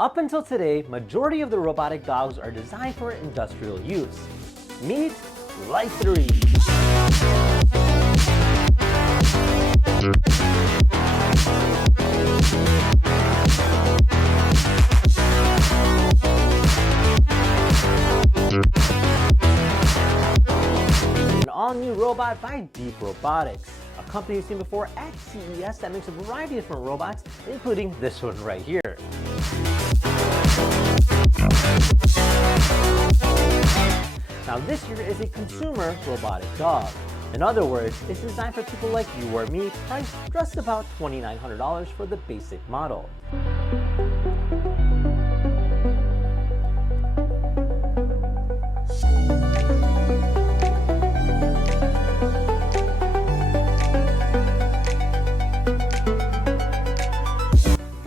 Up until today, majority of the robotic dogs are designed for industrial use. Meet Lite 3. An all-new robot by Deep Robotics, a company you've seen before at CES that makes a variety of different robots, including this one right here. Now this here is a consumer robotic dog. In other words, it's designed for people like you or me, priced just about $2,900 for the basic model.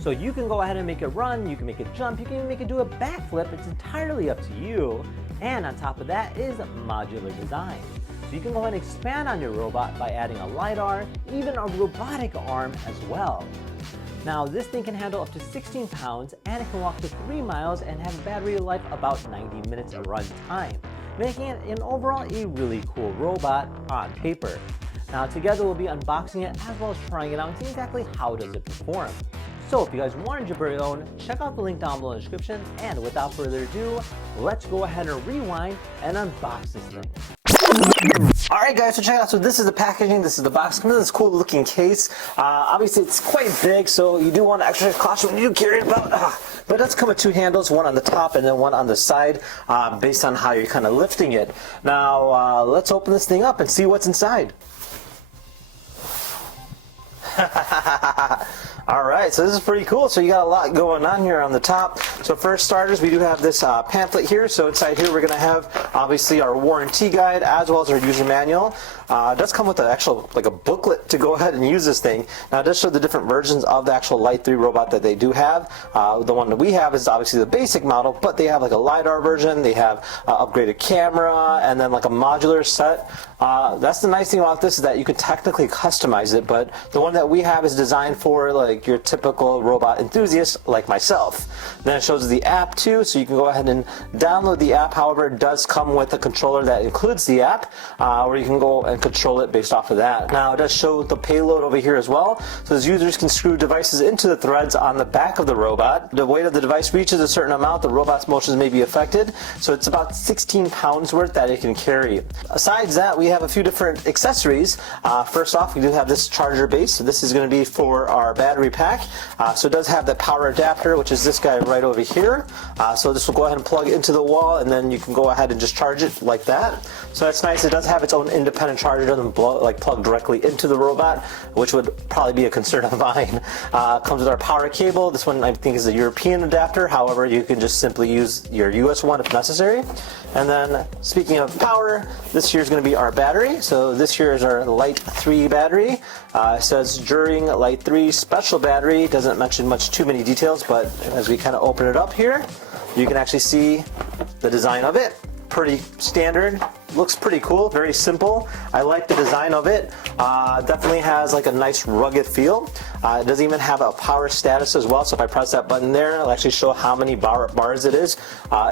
So you can go ahead and make it run, you can make it jump, you can even make it do a backflip. It's entirely up to you. And on top of that is modular design. So you can go ahead and expand on your robot by adding a LiDAR, even a robotic arm as well. Now this thing can handle up to 16 pounds and it can walk to 3 miles and have battery life about 90 minutes of run time, making it an overall a really cool robot on paper. Now together we'll be unboxing it as well as trying it out and see exactly how does it perform. So if you guys wanted your very own, check out the link down below in the description, and without further ado, let's go ahead and rewind and unbox this thing. Alright guys, so check it out. So this is the packaging, this is the box. Comes in this cool looking case. Obviously it's quite big, so you do want to exercise caution when you carry it about. But it does come with two handles, one on the top and then one on the side, based on how you're kind of lifting it. Now let's open this thing up and see what's inside. Alright, so this is pretty cool. So you got a lot going on here on the top. So for starters, we do have this pamphlet here. So inside here we're going to have obviously our warranty guide as well as our user manual. It does come with an actual, like a booklet to go ahead and use this thing. Now it does show the different versions of the actual Lite 3 robot that they do have. The one that we have is obviously the basic model, but they have like a LiDAR version, they have upgraded camera, and then like a modular set. That's the nice thing about this, is that you can technically customize it, but the one that we have is designed for like your typical robot enthusiast like myself. Then it shows the app too, so you can go ahead and download the app. However, it does come with a controller that includes the app, where you can go and control it based off of that. Now it does show the payload over here as well, so as users can screw devices into the threads on the back of the robot. The weight of the device reaches a certain amount, the robot's motions may be affected, so it's about 16 pounds worth that it can carry. Besides that, we have a few different accessories. First off, we do have this charger base, so this is going to be for our battery pack. So it does have the power adapter, which is this guy right over here. So this will go ahead and plug into the wall, and then you can go ahead and just charge it like that. So that's nice. It does have its own independent charger. It doesn't plug directly into the robot, which would probably be a concern of mine. Comes with our power cable. This one I think is a European adapter. However, you can just simply use your US one if necessary. And then speaking of power, this here is going to be our battery. So this here is our Lite 3 battery. It says during Lite 3 special battery. Doesn't mention too many details, but as we kind of open it up here, you can actually see the design of it. Pretty standard, looks pretty cool, very simple. I like the design of it. Definitely has like a nice rugged feel. It does even have a power status as well, so if I press that button there, it'll actually show how many bars it is.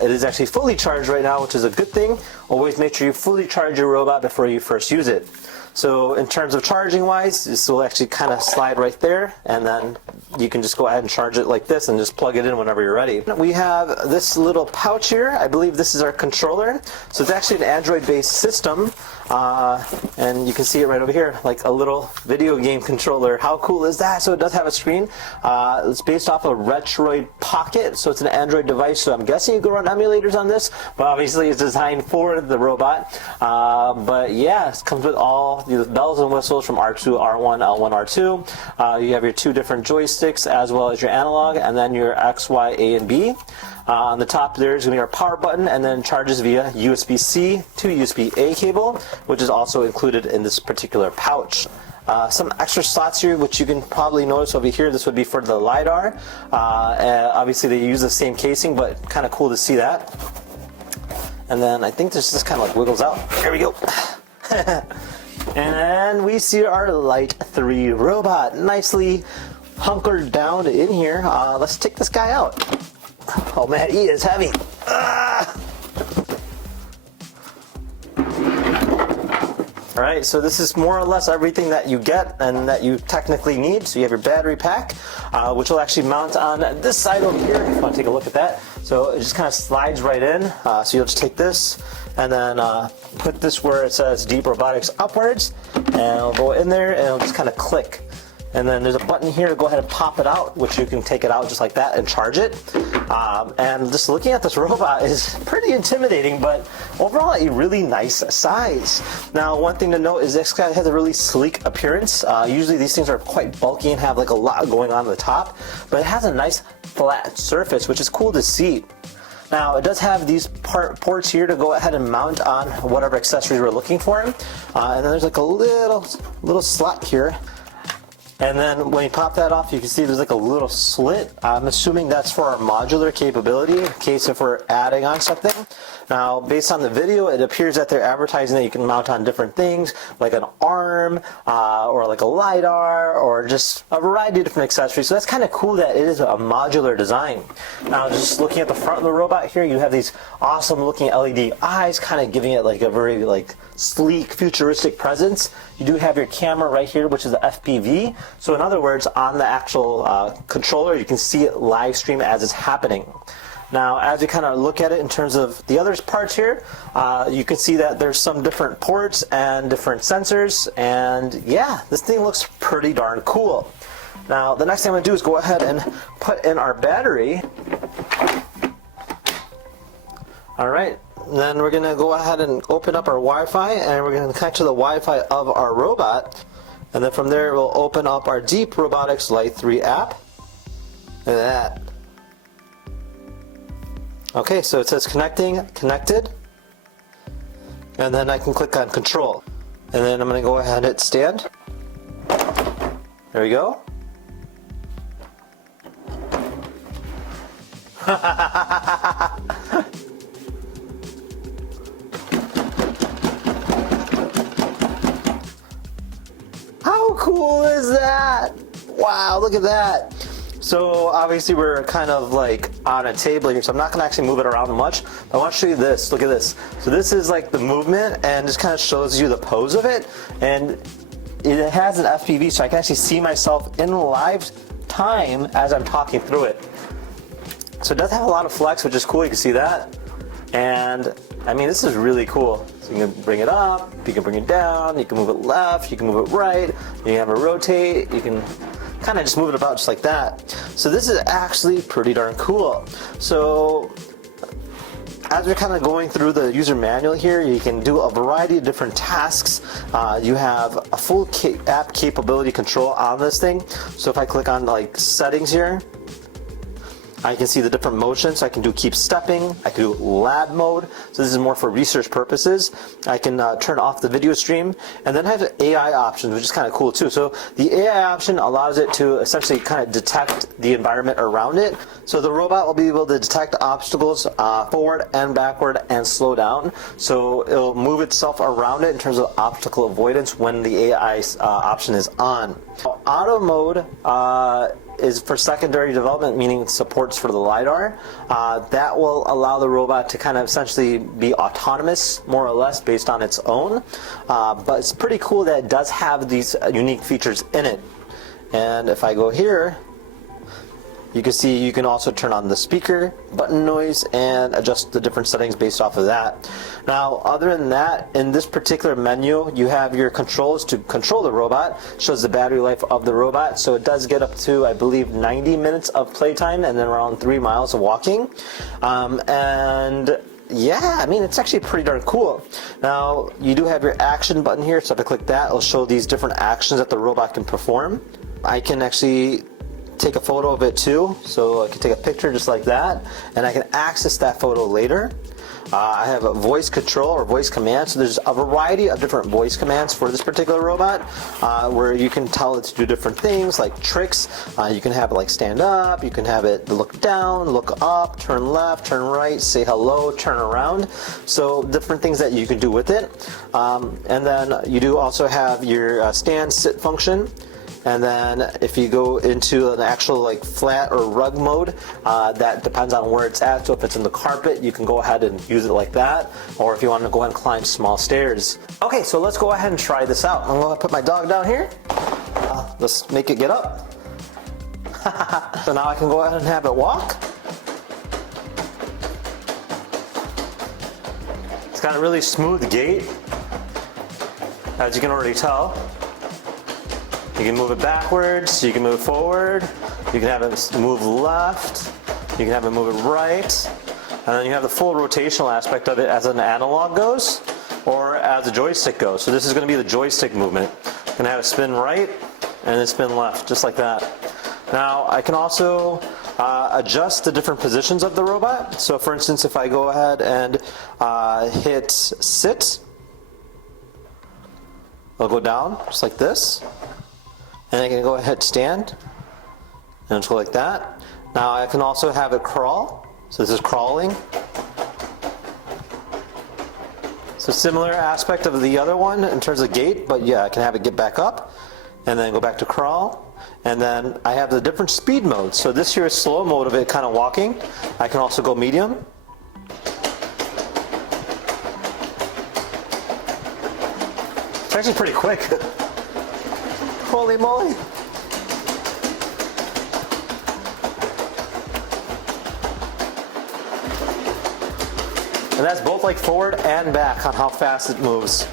It is actually fully charged right now, which is a good thing. Always make sure you fully charge your robot before you first use it. So in terms of charging wise, this will actually kind of slide right there, and then you can just go ahead and charge it like this and just plug it in whenever you're ready. We have this little pouch here. I believe this is our controller. So it's actually an Android based system, and you can see it right over here, like a little video game controller. How cool is that? So it does have a screen. It's based off a Retroid Pocket, so it's an Android device, so I'm guessing you can run emulators on this, but obviously it's designed for the robot. But yeah, it comes with all the bells and whistles from R2, R1, L1, R2. You have your two different joysticks as well as your analog, and then your X, Y, A, and B. On the top there is going to be our power button, and then charges via USB-C to USB-A cable, which is also included in this particular pouch. Some extra slots here, which you can probably notice over here. This would be for the LiDAR. Obviously they use the same casing, but kind of cool to see that. And then I think this just kind of like wiggles out. There we go. And we see our Lite 3 robot nicely hunkered down in here. Let's take this guy out. Oh man, E is heavy. Ah! All right, so this is more or less everything that you get and that you technically need. So you have your battery pack, which will actually mount on this side over here. If you want to take a look at that. So it just kind of slides right in. So you'll just take this and then put this where it says Deep Robotics upwards, and it'll go in there and it'll just kind of click. And then there's a button here to go ahead and pop it out, which you can take it out just like that and charge it. And just looking at this robot is pretty intimidating, but overall a really nice size. Now, one thing to note is this guy has a really sleek appearance. Usually these things are quite bulky and have like a lot going on at the top, but it has a nice flat surface, which is cool to see. Now, it does have these ports here to go ahead and mount on whatever accessories we're looking for. And then there's like a little slot here. And then when you pop that off, you can see there's like a little slit. I'm assuming that's for our modular capability in case if we're adding on something. Now, based on the video, it appears that they're advertising that you can mount on different things, like an arm, or like a LiDAR, or just a variety of different accessories. So that's kind of cool that it is a modular design. Now, just looking at the front of the robot here, you have these awesome looking LED eyes, kind of giving it like a very like sleek, futuristic presence. You do have your camera right here, which is the FPV. So in other words, on the actual controller, you can see it live stream as it's happening. Now, as you kind of look at it in terms of the other parts here, you can see that there's some different ports and different sensors, and yeah, this thing looks pretty darn cool. Now, the next thing I'm going to do is go ahead and put in our battery. All right, then we're going to go ahead and open up our Wi-Fi, and we're going to connect to the Wi-Fi of our robot, and then from there we'll open up our Deep Robotics Lite 3 app. Look at that. Okay, so it says connected, and then I can click on control, and then I'm going to go ahead and hit stand. There we go. How cool is that? Wow, look at that. So obviously we're kind of like on a table here, so I'm not going to actually move it around much. I want to show you this. Look at this. So this is like the movement, and just kind of shows you the pose of it. And it has an FPV, so I can actually see myself in live time as I'm talking through it. So it does have a lot of flex, which is cool. You can see that. And I mean, this is really cool. So you can bring it up, you can bring it down, you can move it left, you can move it right, you can have it rotate, you can kind of just move it about just like that. So this is actually pretty darn cool. So as we're kind of going through the user manual here, you can do a variety of different tasks. You have a full app capability control on this thing. So if I click on like settings here, I can see the different motions. So I can do keep stepping. I can do lab mode. So this is more for research purposes. I can turn off the video stream, and then I have AI options, which is kind of cool too. So the AI option allows it to essentially kind of detect the environment around it. So the robot will be able to detect obstacles forward and backward and slow down. So it'll move itself around it in terms of obstacle avoidance when the AI option is on. Auto mode is for secondary development, meaning supports for the LiDAR. That will allow the robot to kind of essentially be autonomous, more or less, based on its own. But it's pretty cool that it does have these unique features in it. And if I go here, you can see you can also turn on the speaker button noise and adjust the different settings based off of that. Now, other than that, in this particular menu, you have your controls to control the robot. It shows the battery life of the robot. So it does get up to, I believe, 90 minutes of playtime and then around 3 miles of walking. And yeah, I mean, it's actually pretty darn cool. Now, you do have your action button here. So if I click that, it'll show these different actions that the robot can perform. I can actually take a photo of it too, so I can take a picture just like that, and I can access that photo later. I have a voice control or voice command, so there's a variety of different voice commands for this particular robot, where you can tell it to do different things like tricks. You can have it like stand up, you can have it look down, look up, turn left, turn right, say hello, turn around. So different things that you can do with it. And then you do also have your stand sit function. And then if you go into an actual like flat or rug mode, that depends on where it's at. So if it's in the carpet, you can go ahead and use it like that. Or if you want to go ahead and climb small stairs. Okay, so let's go ahead and try this out. I'm going to put my dog down here. Let's make it get up. So now I can go ahead and have it walk. It's got a really smooth gait, as you can already tell. You can move it backwards, you can move forward, you can have it move left, you can have it move it right, and then you have the full rotational aspect of it as an analog goes, or as a joystick goes. So this is going to be the joystick movement. I'm going to have it spin right, and then spin left, just like that. Now I can also adjust the different positions of the robot. So for instance, if I go ahead and hit sit, I'll go down, just like this. And I can go ahead and stand, and just go like that. Now I can also have it crawl. So this is crawling. So similar aspect of the other one in terms of gait, but yeah, I can have it get back up, and then go back to crawl. And then I have the different speed modes. So this here is slow mode of it kind of walking. I can also go medium. It's actually pretty quick. Holy moly! And that's both like forward and back on how fast it moves.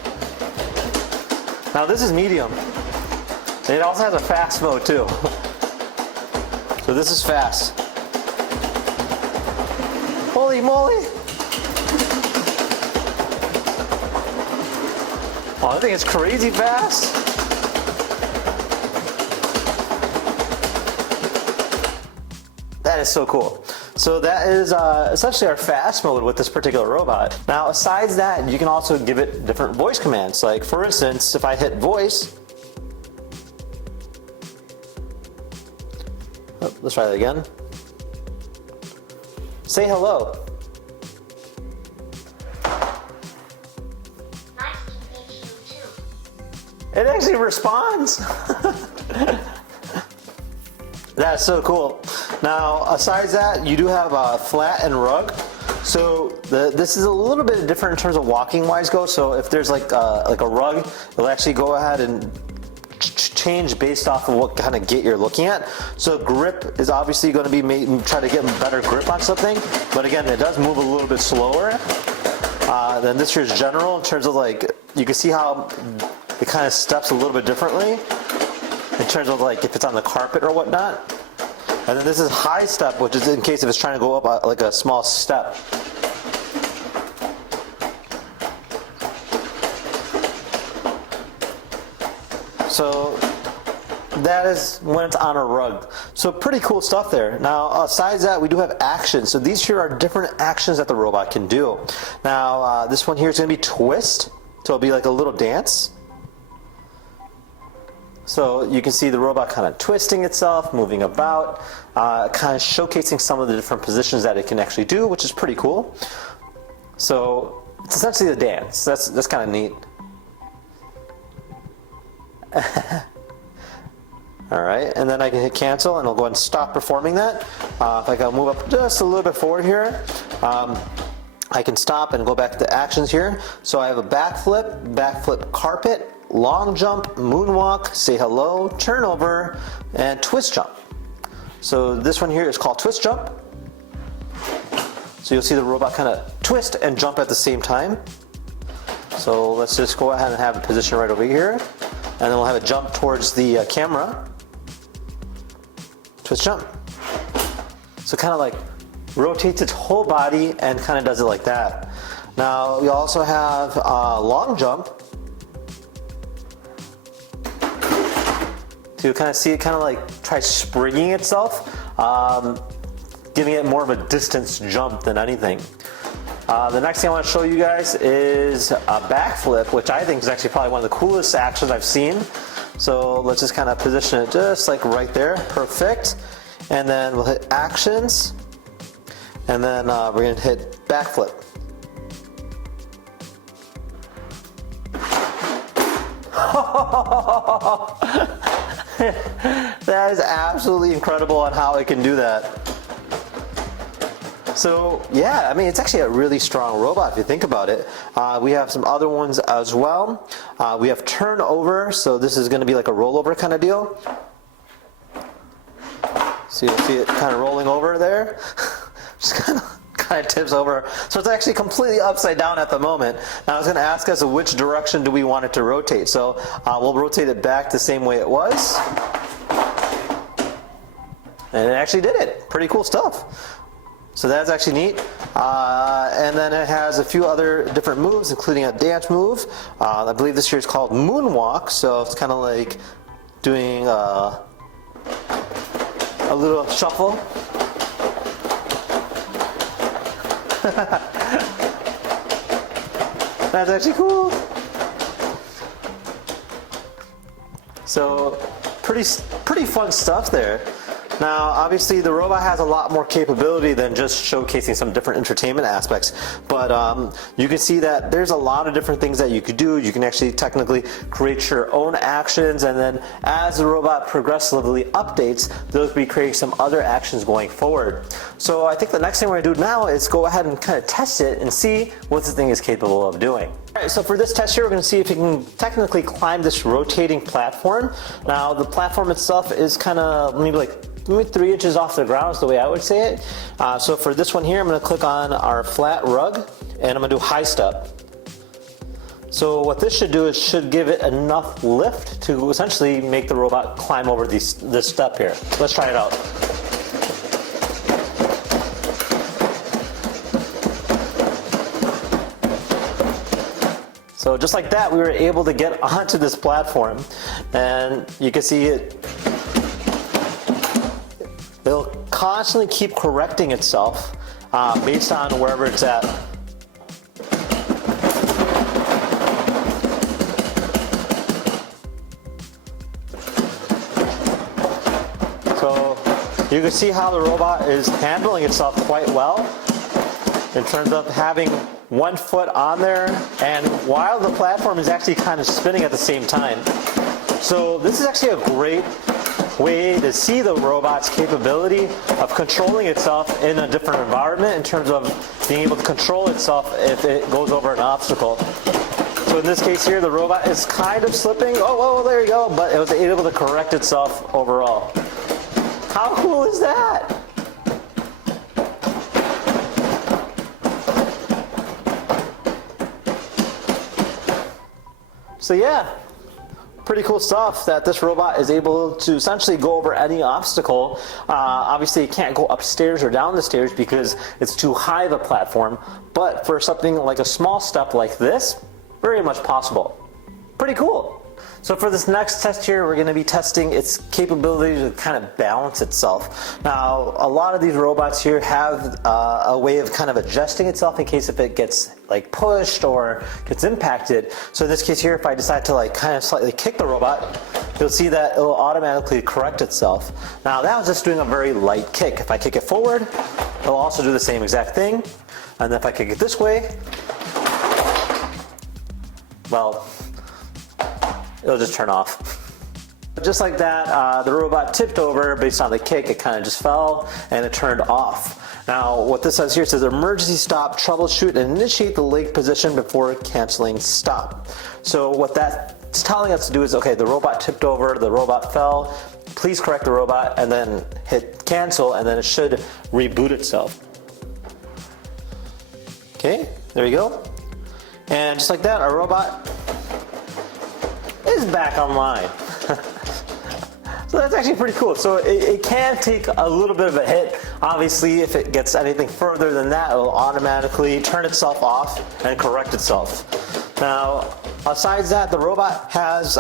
Now this is medium. And it also has a fast mode too. So this is fast. Holy moly! Oh, I think it's crazy fast. That is so cool. So that is essentially our fast mode with this particular robot. Now, besides that, you can also give it different voice commands. Like, for instance, if I hit voice, let's try that again. Say hello. Nice to meet you too. It actually responds. That's so cool. Now, besides that, you do have flat and rug. So this is a little bit different in terms of walking wise go. So if there's like a rug, it'll actually go ahead and change based off of what kind of gait you're looking at. So grip is obviously going to be try to get better grip on something. But again, it does move a little bit slower than this year's general in terms of like, you can see how it kind of steps a little bit differently in terms of like if it's on the carpet or whatnot. And then this is high step, which is in case if it's trying to go up like a small step. So that is when it's on a rug. So pretty cool stuff there. Now, besides that, we do have actions. So these here are different actions that the robot can do. Now, this one here is going to be twist. So it'll be like a little dance. So you can see the robot kind of twisting itself, moving about, kind of showcasing some of the different positions that it can actually do, which is pretty cool. So it's essentially a dance. That's kind of neat. All right, and then I can hit cancel, and I'll go ahead and stop performing that. If I can move up just a little bit forward here, I can stop and go back to the actions here. So I have a backflip carpet, long jump, moonwalk, say hello, turn over, and twist jump. So this one here is called twist jump. So you'll see the robot kind of twist and jump at the same time. So let's just go ahead and have it positioned right over here. And then we'll have it jump towards the camera. Twist jump. So kind of like rotates its whole body and kind of does it like that. Now we also have long jump. So you kind of see it kind of like try springing itself, giving it more of a distance jump than anything. The next thing I want to show you guys is a backflip, which I think is actually probably one of the coolest actions I've seen. So let's just kind of position it just like right there, perfect. And then we'll hit actions, and then we're going to hit backflip. That is absolutely incredible on how it can do that. So yeah, I mean, it's actually a really strong robot if you think about it. We have some other ones as well. We have turnover, so this is going to be like a rollover kind of deal. So you'll see it kind of rolling over there. Just kind of tips over. So it's actually completely upside down at the moment. Now I was going to ask us which direction do we want it to rotate. So we'll rotate it back the same way it was. And it actually did it. Pretty cool stuff. So that's actually neat. And then it has a few other different moves, including a dance move. I believe this here is called Moonwalk. So it's kind of like doing a little shuffle. That's actually cool. So pretty fun stuff there. Now, obviously, the robot has a lot more capability than just showcasing some different entertainment aspects, but you can see that there's a lot of different things that you could do. You can actually technically create your own actions, and then as the robot progressively updates, those will be creating some other actions going forward. So I think the next thing we're going to do now is go ahead and kind of test it and see what this thing is capable of doing. Alright, so for this test here, we're going to see if it can technically climb this rotating platform. Now, the platform itself is kind of maybe 3 inches off the ground is the way I would say it. So for this one here, I'm going to click on our flat rug, and I'm going to do high step. So what this should do is should give it enough lift to essentially make the robot climb over this step here. Let's try it out. So just like that, we were able to get onto this platform, and you can see it'll constantly keep correcting itself based on wherever it's at. So you can see how the robot is handling itself quite well in terms of having one foot on there, and while the platform is actually kind of spinning at the same time. So this is actually a great way to see the robot's capability of controlling itself in a different environment in terms of being able to control itself if it goes over an obstacle. So in this case here, the robot is kind of slipping. Oh, there you go. But it was able to correct itself overall. How cool is that? So yeah, pretty cool stuff that this robot is able to essentially go over any obstacle. Obviously it can't go upstairs or down the stairs because it's too high of a platform, but for something like a small step like this, very much possible. Pretty cool. So for this next test here, we're going to be testing its capability to kind of balance itself. Now, a lot of these robots here have a way of kind of adjusting itself in case if it gets like pushed or gets impacted. So in this case here, if I decide to like kind of slightly kick the robot, you'll see that it will automatically correct itself. Now that was just doing a very light kick. If I kick it forward, it'll also do the same exact thing. And then if I kick it this way, well, it'll just turn off. Just like that, the robot tipped over based on the kick. It kind of just fell and it turned off. Now what this says here, it says emergency stop, troubleshoot, and initiate the leg position before canceling stop. So what that's telling us to do is, okay, the robot tipped over, the robot fell, please correct the robot, and then hit cancel, and then it should reboot itself. Okay, there you go. And just like that, our robot is back online. So that's actually pretty cool. So it can take a little bit of a hit. Obviously, if it gets anything further than that, it'll automatically turn itself off and correct itself. Now, besides that, the robot has,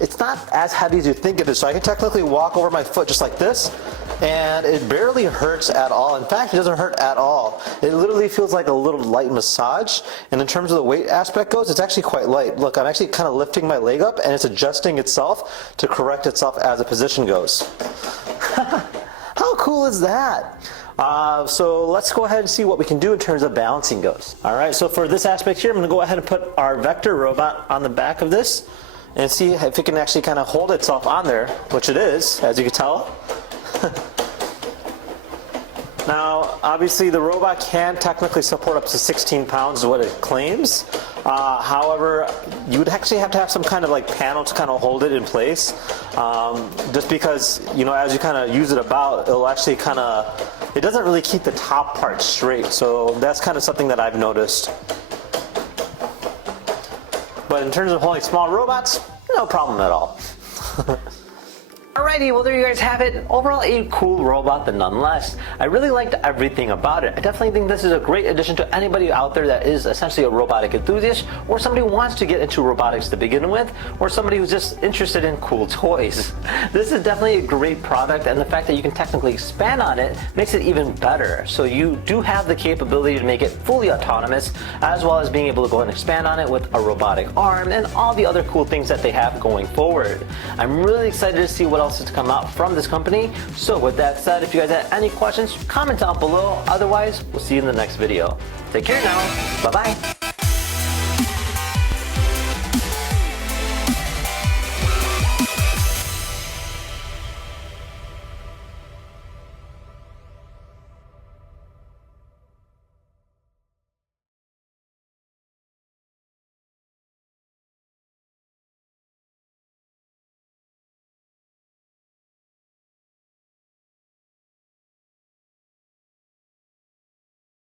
it's not as heavy as you think it is. So I can technically walk over my foot just like this, and it barely hurts at all. In fact, it doesn't hurt at all. It literally feels like a little light massage. And in terms of the weight aspect goes, it's actually quite light. Look, I'm actually kind of lifting my leg up, and it's adjusting itself to correct itself as the position goes. How cool is that? So let's go ahead and see what we can do in terms of balancing goes. All right, so for this aspect here, I'm going to go ahead and put our vector robot on the back of this. and see if it can actually kind of hold itself on there, which it is, as you can tell. Now, obviously, the robot can technically support up to 16 pounds is what it claims. However, you would actually have to have some kind of like panel to kind of hold it in place. Just because, you know, as you kind of use it about, it'll actually kind of, it doesn't really keep the top part straight. So that's kind of something that I've noticed. But in terms of holding small robots, no problem at all. Alrighty, well there you guys have it. Overall a cool robot, but nonetheless, I really liked everything about it. I definitely think this is a great addition to anybody out there that is essentially a robotic enthusiast, or somebody who wants to get into robotics to begin with, or somebody who's just interested in cool toys. This is definitely a great product, and the fact that you can technically expand on it makes it even better. So you do have the capability to make it fully autonomous, as well as being able to go and expand on it with a robotic arm and all the other cool things that they have going forward. I'm really excited to see what else is to come out from this company. So with that said, if you guys have any questions, comment down below. Otherwise, we'll see you in the next video. Take care now. Bye bye.